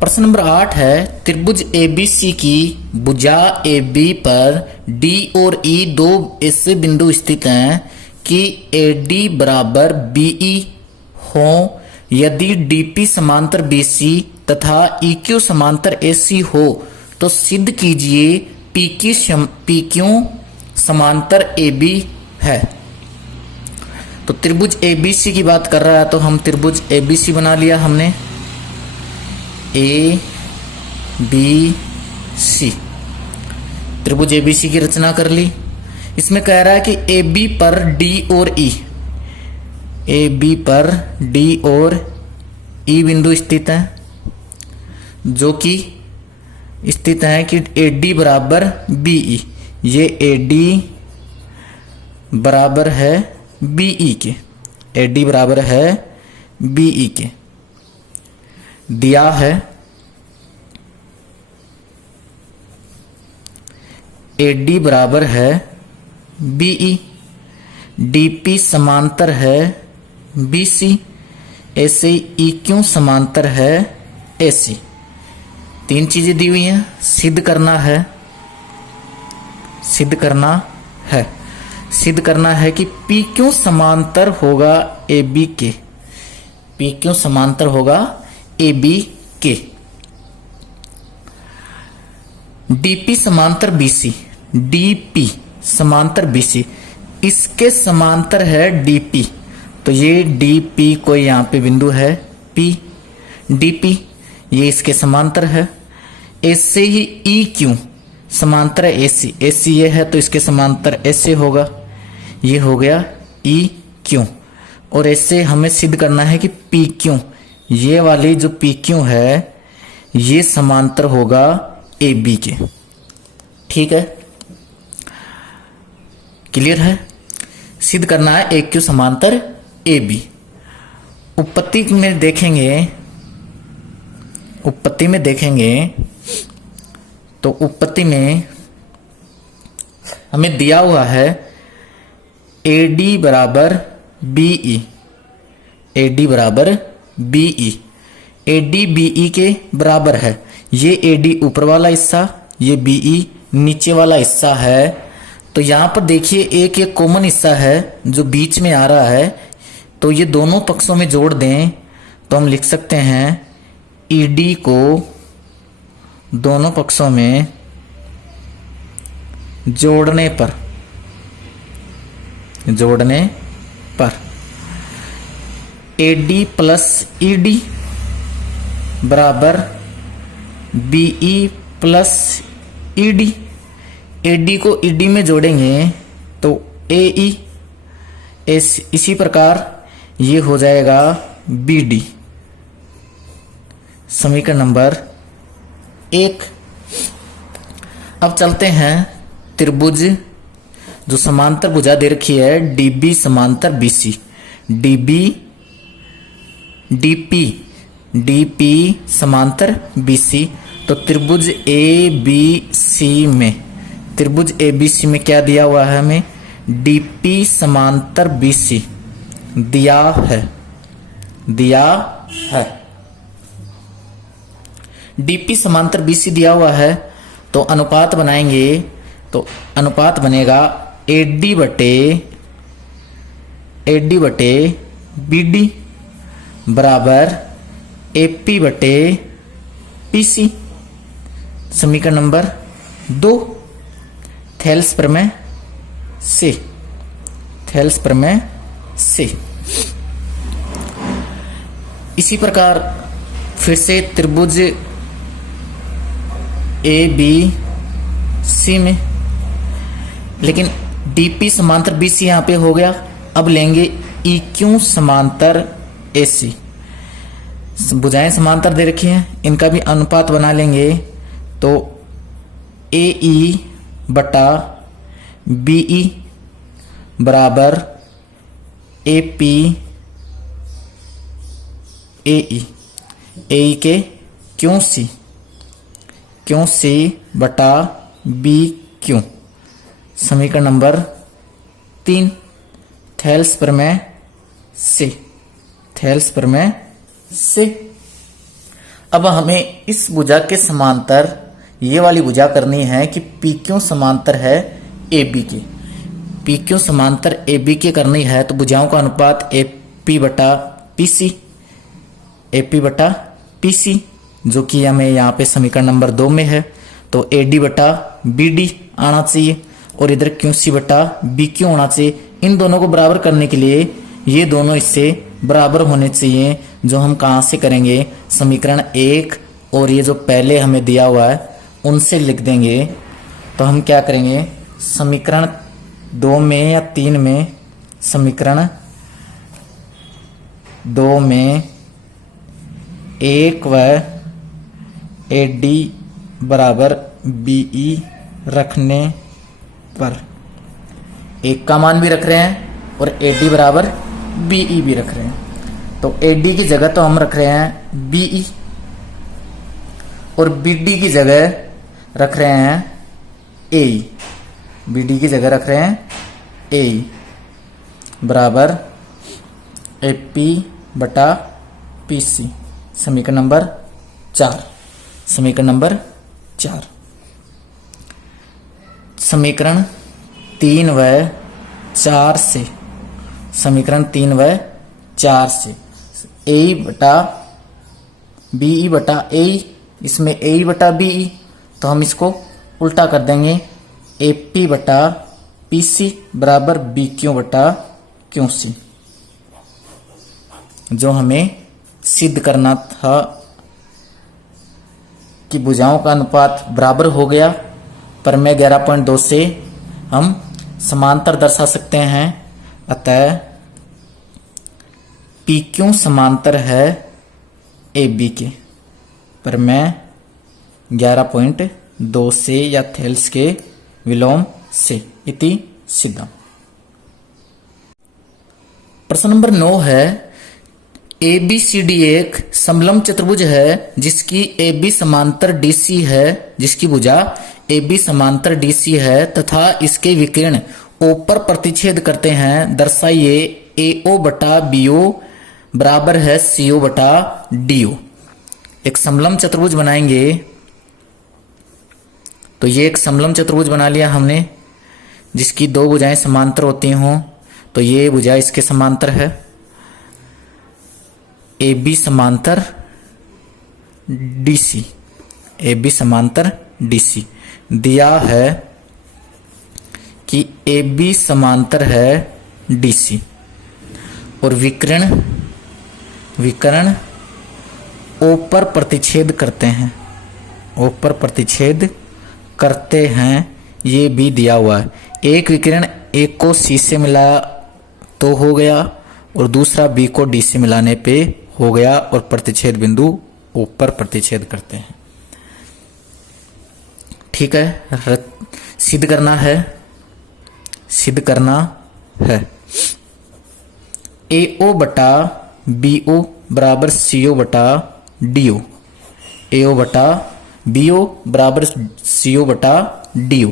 प्रश्न नंबर 8 है त्रिभुज ABC की भुजा AB पर D और E दो ऐसे बिंदु स्थित हैं कि AD बराबर BE हो। यदि DP समांतर BC तथा EQ समांतर AC हो तो सिद्ध कीजिए PQ समांतर AB है। तो त्रिभुज ABC की बात कर रहा है तो हम त्रिभुज ABC बना लिया हमने ABC, त्रिभुज ABC की रचना कर ली। इसमें कह रहा है कि AB पर D और E, AB पर D और E बिंदु स्थित है, जो कि स्थित है कि AD बराबर BE, ये AD बराबर है BE के, AD बराबर है BE के दिया है। AD बराबर है BE, DP समांतर है BC, ऐसे EQ समांतर है AC। तीन चीजें दी हुई हैं, सिद्ध करना है, सिद्ध करना है कि PQ समांतर होगा AB के, PQ समांतर होगा AB के। DP समांतर BC, DP समांतर BC, इसके समांतर है DP, तो ये DP कोई यहाँ पे बिंदु है P, DP ये इसके समांतर है। ऐसे ही EQ समांतर है AC, AC ये है तो इसके समांतर ऐसे होगा, ये हो गया EQ। और ऐसे हमें सिद्ध करना है कि PQ, ये वाली जो PQ है ये समांतर होगा AB के। ठीक है, क्लियर है। सिद्ध करना है AQ समांतर AB। उत्पत्ति में देखेंगे तो उत्पत्ति में हमें दिया हुआ है AD बराबर BE, AD बराबर BE, AD BE के बराबर है। ये AD ऊपर वाला हिस्सा, ये BE नीचे वाला हिस्सा है। तो यहाँ पर देखिए एक ये कॉमन हिस्सा है जो बीच में आ रहा है, तो ये दोनों पक्षों में जोड़ दें तो हम लिख सकते हैं ED को दोनों पक्षों में जोड़ने पर AD प्लस ED बराबर BE प्लस ED। AD को ED में जोड़ेंगे तो AE, इसी प्रकार ये हो जाएगा BD। समीकरण नंबर 1। अब चलते हैं त्रिभुज जो समांतर भुजा दे रखी है DB समांतर BC, DP समांतर BC। तो त्रिभुज ABC में क्या दिया हुआ है हमें, DP समांतर BC दिया है। DP समांतर BC दिया हुआ है तो अनुपात बनाएंगे तो अनुपात बनेगा AD बटे BD बराबर AP बटे PC। समीकरण नंबर 2 थेल्स प्रमेय से। इसी प्रकार फिर से त्रिभुज ABC में, लेकिन DP समांतर BC यहाँ पे हो गया। अब लेंगे EQ समांतर AC। भुजाएं समांतर दे रखी हैं, इनका भी अनुपात बना लेंगे तो AE बटा BE बराबर AP AE के क्यों C बटा BQ। समीकरण नंबर 3 थेल्स प्रमेय से। अब हमें इस भुजा के समांतर ये वाली भुजा करनी है कि पी क्यू समांतर है ए बी के। पी क्यू समांतर ए बी के करनी है तो भुजाओं का अनुपात ए पी बटा पी सी, ए पी बटा पी सी, जो कि हमें यहाँ पे समीकरण नंबर 2 में है। तो ए डी बटा बी डी आना चाहिए और इधर क्यू सी बटा बी क्यू होना चाहिए। इन दोनों को बराबर करने के लिए ये दोनों इससे बराबर होने चाहिए, जो हम कहाँ से करेंगे, समीकरण 1 और ये जो पहले हमें दिया हुआ है उनसे लिख देंगे। तो हम क्या करेंगे, समीकरण 2 में या 3 में, समीकरण 2 में 1 व ए डी बराबर बी ई रखने पर 1 का मान भी रख रहे हैं और ए डी बराबर बी ई भी रख रहे हैं। तो ए डी की जगह तो हम रख रहे हैं बी ई और बी डी की जगह रख रहे हैं ए ई। बी डी की जगह रख रहे हैं ए ई बराबर ए पी बटा पी सी, समीकरण नंबर 4। समीकरण नंबर 4 समीकरण 3 व 4 से, समीकरण 3 व 4 से ए बटा बी ई बटा ए, इसमें ए बटा बी ई, तो हम इसको उल्टा कर देंगे, ए पी बटा पी सी बराबर बी क्यू बटा क्यू सी, जो हमें सिद्ध करना था कि भुजाओं का अनुपात बराबर हो गया। पर में 11.2 से हम समांतर दर्शा सकते हैं, अतः पी क्यू समांतर है ए बी के। पर मैं 11.2 से या थेल्स के विलोम से इति सिद्धम। प्रश्न नंबर 9 है, ए बी सी डी एक समलंब चतुर्भुज है जिसकी ए बी समांतर डी सी है, जिसकी भुजा ए बी समांतर डी सी है तथा इसके विकिरण ओ पर प्रतिच्छेद करते हैं। दर्शाइए ए ओ बटा बी ओ बराबर है सी ओ बटा डी ओ। एक समलंब चतुर्भुज बनाएंगे, तो ये एक समलंब चतुर्भुज बना लिया हमने जिसकी 2 भुजाएं समांतर होती हों। तो ये भुजा इसके समांतर है, ए बी समांतर डी सी, ए बी समांतर डी सी। दिया है कि ए बी समांतर है डी सी और विकर्ण ओ पर प्रतिच्छेद करते हैं, ओ पर प्रतिच्छेद करते हैं, ये भी दिया हुआ है। एक विकिरण एक को सी से मिला तो हो गया और दूसरा बी को डी से मिलाने पे हो गया और प्रतिच्छेद बिंदु ओ पर प्रतिच्छेद करते हैं। ठीक है, सिद्ध करना है, सिद्ध करना है। ए ओ बटा बी ओ बराबर सी ओ बटा डी ओ, ए ओ बटा बी ओ बराबर सी ओ बटा डी ओ।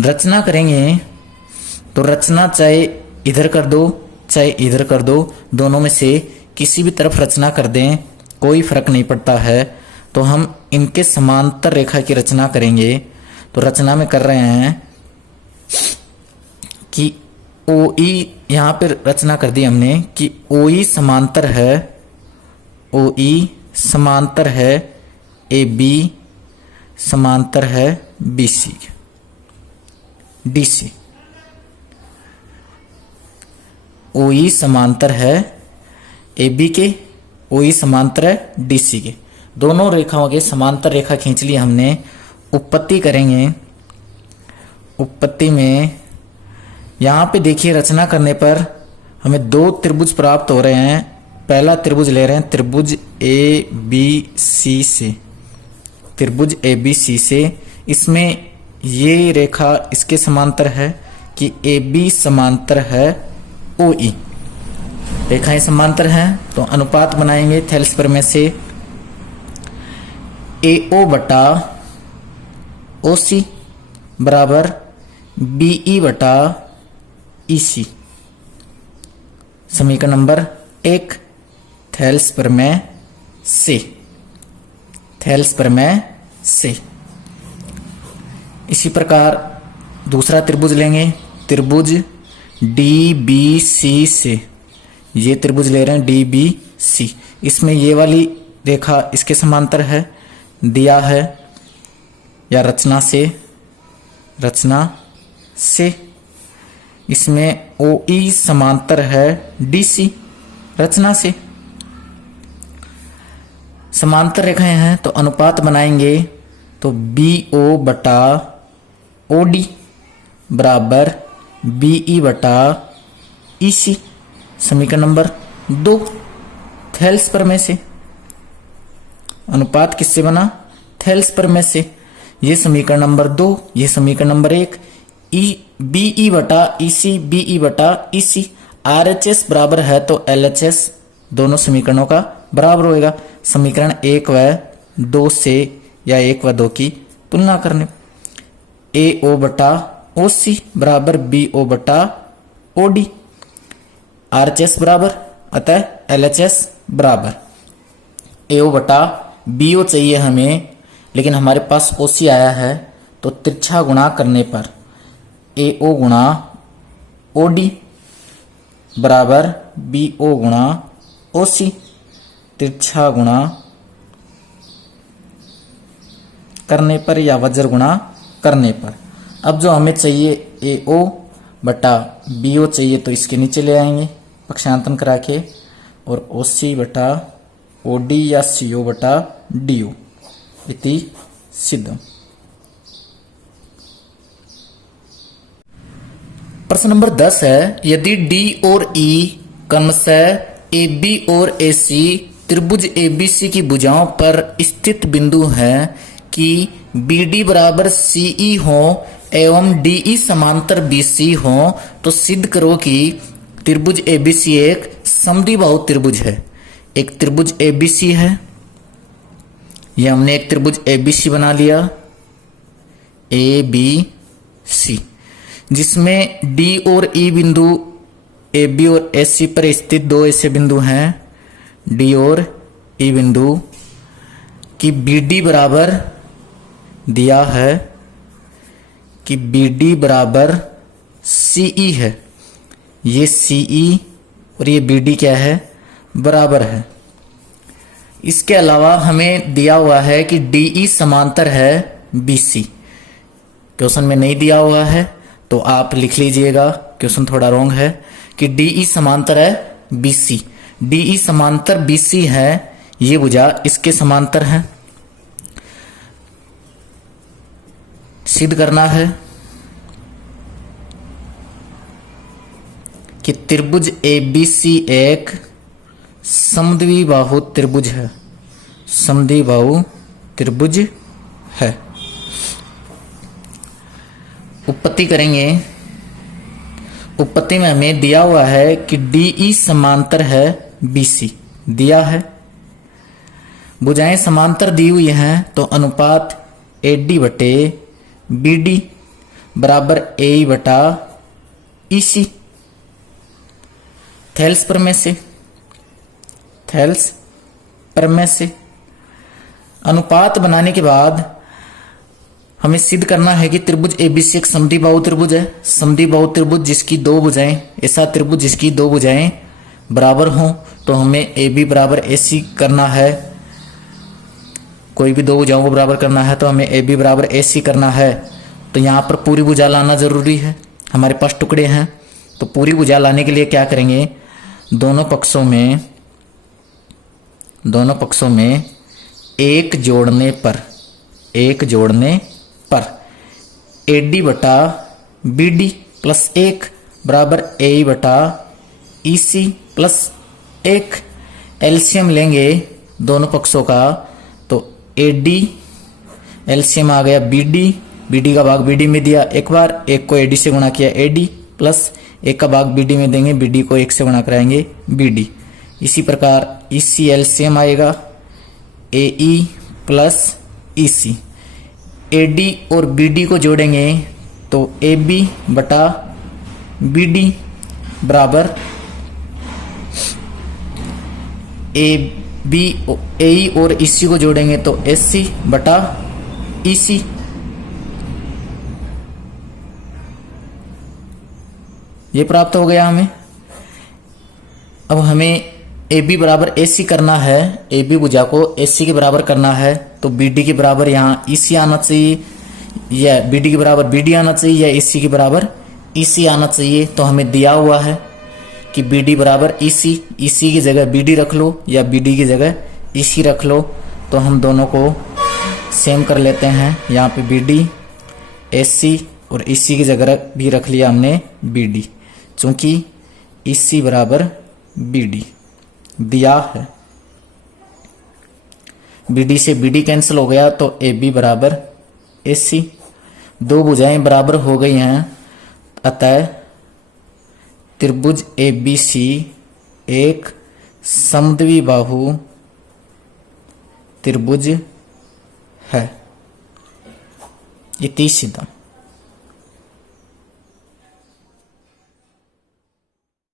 रचना करेंगे तो रचना चाहे इधर कर दो चाहे इधर कर दो, दोनों में से किसी भी तरफ रचना कर दें, कोई फर्क नहीं पड़ता है। तो हम इनके समांतर रेखा की रचना करेंगे। तो रचना में कर रहे हैं कि ओ ई, यहां पर रचना कर दी हमने कि ओ ई समांतर है, ओ ई समांतर है ए बी, समांतर है बी सी डी सी। ओ ई समांतर है ए बी के, ओ ई समांतर है डी सी के। दोनों रेखाओं के समांतर रेखा खींच ली हमने। उत्पत्ति करेंगे, उत्पत्ति में यहां पे देखिए रचना करने पर हमें 2 त्रिभुज प्राप्त हो रहे हैं। पहला त्रिभुज ले रहे हैं त्रिभुज ए बी सी से, त्रिभुज ए बी सी से। इसमें ये रेखा इसके समांतर है कि ए बी समांतर है ओ ई, रेखाएं समांतर हैं। तो अनुपात बनाएंगे थेल्स प्रमेय से, ए ओ बटा ओ सी बराबर बी ई बटा ई सी, समीकरण नंबर 1 थेल्स प्रमेय से। थेल्स प्रमेय से। इसी प्रकार दूसरा त्रिभुज लेंगे, त्रिभुज DBC से, ये त्रिभुज ले रहे हैं DBC, इसमें ये वाली रेखा इसके समांतर है, दिया है, या रचना से इसमें OE समांतर है DC रचना से। समांतर रेखाएं हैं तो अनुपात बनाएंगे, तो BO बटा OD बराबर BE बटा EC, समीकरण नंबर 2 थेल्स प्रमेय से। अनुपात किससे बना? थेल्स प्रमेय से। ये समीकरण नंबर 2, ये समीकरण नंबर 1, BE बटा EC, RHS बराबर है तो LHS दोनों समीकरणों का बराबर होएगा। समीकरण 1 व 2 से या 1 व 2 की तुलना करने, AO बटा OC बराबर BO बटा OD, RHS बराबर, अतः LHS बराबर। AO बटा BO चाहिए हमें, लेकिन हमारे पास OC आया है, तो तिरछा गुणा करने पर AO गुणा OD बराबर BO गुणा OC, तिरछा गुणा करने पर या वज्र गुणा करने पर। अब जो हमें चाहिए AO बटा BO चाहिए, तो इसके नीचे ले आएंगे पक्षांतरण करा के, और OC बटा OD या CO बटा DO इति सिद्धम। प्रश्न नंबर 10 है, यदि D और E क्रमशः AB और AC त्रिभुज ABC की भुजाओं पर स्थित बिंदु हैं कि BD बराबर CE हो एवं DE समांतर BC हो, तो सिद्ध करो कि त्रिभुज ABC एक समद्विबाहु त्रिभुज है। एक त्रिभुज ABC है, यह हमने एक त्रिभुज ABC बना लिया, ABC, जिसमें D और E बिंदु AB और AC पर स्थित दो ऐसे बिंदु हैं, D और E बिंदु, कि BD बराबर दिया है कि BD बराबर CE है। ये CE और ये BD क्या है? बराबर है। इसके अलावा हमें दिया हुआ है कि DE समांतर है BC। क्वेश्चन में नहीं दिया हुआ है तो आप लिख लीजिएगा, क्वेश्चन थोड़ा रॉन्ग है, कि DE समांतर है BC। DE समांतर BC है, ये भुजा इसके समांतर है। सिद्ध करना है कि त्रिभुज ABC एक समद्विबाहु त्रिभुज है, समद्विबाहु त्रिभुज है। उत्पत्ति करेंगे। उत्पत्ति में हमें दिया हुआ है कि DE समांतर है BC, दिया है। भुजाएं समांतर दी हुई हैं, तो अनुपात AD बटे BD बराबर AE बटा EC। थेल्स प्रमेय से, थेल्स प्रमेय से अनुपात बनाने के बाद हमें सिद्ध करना है कि त्रिभुज ABC एक समद्विबाहु त्रिभुज है। समद्विबाहु त्रिभुज जिसकी दो भुजाएं, ऐसा त्रिभुज जिसकी दो भुजाएं बराबर हों, तो हमें AB बराबर AC करना है। कोई भी दो भुजाओं को बराबर करना है तो हमें AB बराबर AC करना है। तो यहाँ पर पूरी भुजा लाना जरूरी है। हमारे पास टुकड़े हैं, तो पूरी भुजा लाने के लिए क्या करेंगे, दोनों पक्षों में एक जोड़ने पर AD बटा BD प्लस 1 बराबर AE बटा EC प्लस 1। एलसीएम लेंगे दोनों पक्षों का, तो AD एलसीएम आ गया BD का भाग BD में दिया एक बार, एक को AD से गुणा किया AD प्लस एक का भाग BD में देंगे, BD को एक से गुणा कराएंगे BD। इसी प्रकार EC एलसीएम आएगा AE प्लस EC। AD और BD को जोड़ेंगे तो AB बटा BD बराबर बी ए और ईसी को जोड़ेंगे तो एससी बटा ईसी। ये प्राप्त हो गया हमें। अब हमें ए बी बराबर ए सी करना है, ए बी भुजा को ए सी के बराबर करना है, तो बी डी के बराबर यहाँ ई सी आना चाहिए, या बी डी के बराबर बी डी आना चाहिए, या ई सी के बराबर ई सी आना चाहिए। तो हमें दिया हुआ है कि बी डी बराबर ई सी की जगह बी डी रख लो या बी डी की जगह ई सी रख लो। तो हम दोनों को सेम कर लेते हैं, यहाँ पे बी डी ए सी और ई सी की जगह भी रख लिया हमने बी डी, चूंकि ई सी बराबर बी डी दिया है। बी डी से बी डी कैंसिल हो गया तो ए बी बराबर ए सी। दो भुजाएं बराबर हो गई हैं, अतः त्रिभुज ए बी सी एक समद्विबाहु त्रिभुज है। ये 30 सिद्धांत।